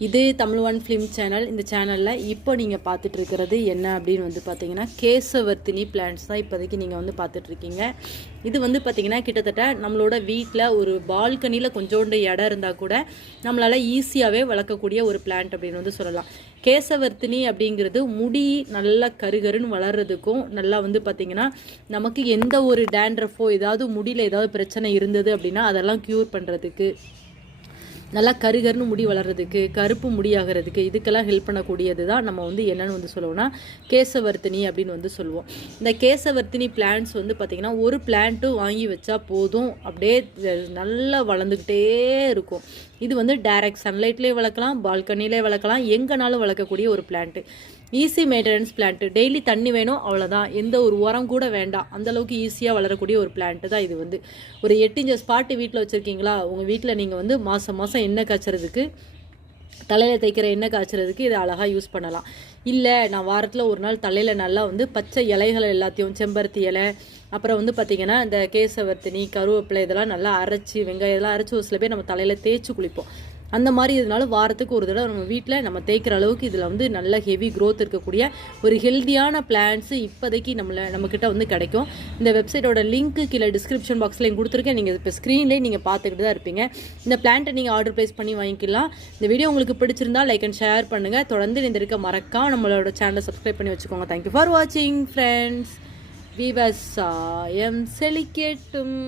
இது Tamil one film channel இந்த சேனலில் இப்போ நீங்கள் பார்த்துட்டு இருக்கிறது என்ன அப்படின்னு வந்து பார்த்தீங்கன்னா கேசவர்த்தினி பிளான்ஸ் தான் இப்போதைக்கு நீங்கள் வந்து பார்த்துட்ருக்கீங்க. இது வந்து பார்த்தீங்கன்னா கிட்டத்தட்ட நம்மளோட வீட்டில் ஒரு பால்கனியில் கொஞ்சோண்டு இடம் இருந்தால் கூட நம்மளால் ஈஸியாகவே வளர்க்கக்கூடிய ஒரு பிளான்ட் அப்படின்னு வந்து சொல்லலாம். கேசவர்த்தினி அப்படிங்கிறது முடி நல்லா கருகருன்னு வளர்கிறதுக்கும் நல்லா வந்து பார்த்திங்கன்னா நமக்கு எந்த ஒரு டேண்ட்ரஃபோ ஏதாவது முடியில் ஏதாவது பிரச்சனை இருந்தது அப்படின்னா அதெல்லாம் க்யூர் பண்ணுறதுக்கு நல்லா கருகருன்னு முடி வளர்கிறதுக்கு கருப்பு முடியாகிறதுக்கு இதுக்கெல்லாம் ஹெல்ப் பண்ணக்கூடியது தான் நம்ம வந்து என்னென்னு வந்து சொல்லுவோம்னா கேசவர்த்தினி அப்படின்னு வந்து சொல்லுவோம். இந்த கேசவர்த்தினி பிளான்ட்ஸ் வந்து பார்த்திங்கன்னா ஒரு பிளான்ட்டும் வாங்கி வச்சா போதும். அப்படியே நல்லா வளர்ந்துக்கிட்டே இருக்கும். இது வந்து டைரக்ட் சன்லைட்லேயே வளர்க்கலாம் பால்கனிலே வளர்க்கலாம் எங்கேனாலும் வளர்க்கக்கூடிய ஒரு plant easy maintenance plant daily தண்ணி வேணும் அவ்வளோதான் எந்த ஒரு உரம் கூட வேண்டாம். அந்தளவுக்கு ஈஸியாக வளரக்கூடிய ஒரு பிளான்ட்டு தான் இது வந்து. ஒரு எட்டு இன்ச்சஸ் பாட்டு வீட்டில் வச்சுருக்கீங்களா? உங்கள் வீட்டில் நீங்கள் வந்து மாதம் மாதம் எண்ணெய் காய்ச்சறதுக்கு தலையில் தேய்க்கிற எண்ணெய் காய்ச்சறதுக்கு இதை அழகாக யூஸ் பண்ணலாம். இல்லை நான் வாரத்தில் ஒரு நாள் தலையில் நல்லா வந்து பச்சை இலைகள் எல்லாத்தையும் செம்பருத்தி இலை அப்புறம் வந்து பார்த்திங்கன்னா இந்த கேசவர்த்தினி கருவேப்பிலை இதெல்லாம் நல்லா அரைச்சி வெங்காயம் இதெல்லாம் அரைச்சி ஒரு சில பேர் நம்ம தலையில் தேய்ச்சி குளிப்போம். அந்த மாதிரி இதனால வாரத்துக்கு ஒரு தடவை நம்ம வீட்டில் நம்ம தேய்க்கிற அளவுக்கு இதில் வந்து நல்ல ஹெவி க்ரோத் இருக்கக்கூடிய ஒரு ஹெல்த்தியான பிளான்ஸு இப்போதைக்கு நம்மளை நம்மக்கிட்ட வந்து கிடைக்கும். இந்த வெப்சைட்டோட லிங்க்கு கீழே டிஸ்கிரிப்ஷன் பாக்ஸ்லையும் கொடுத்துருக்கேன். நீங்கள் இப்போ ஸ்க்ரீன்லேயே நீங்கள் பார்த்துக்கிட்டு தான் இருப்பீங்க. இந்த பிளான்ட்டை நீங்கள் ஆர்டர் ப்ளேஸ் பண்ணி வாங்கிக்கலாம். இந்த வீடியோ உங்களுக்கு பிடிச்சிருந்தா லைக் அண்ட் ஷேர் பண்ணுங்கள் தொடர்ந்து இந்த இருக்க மறக்காம நம்மளோட சேனலை சப்ஸ்கிரைப் பண்ணி வச்சுக்கோங்க. தேங்க்யூ ஃபார் வாட்சிங் ஃப்ரெண்ட்ஸ் விவசாயம் செழிக்கட்டும்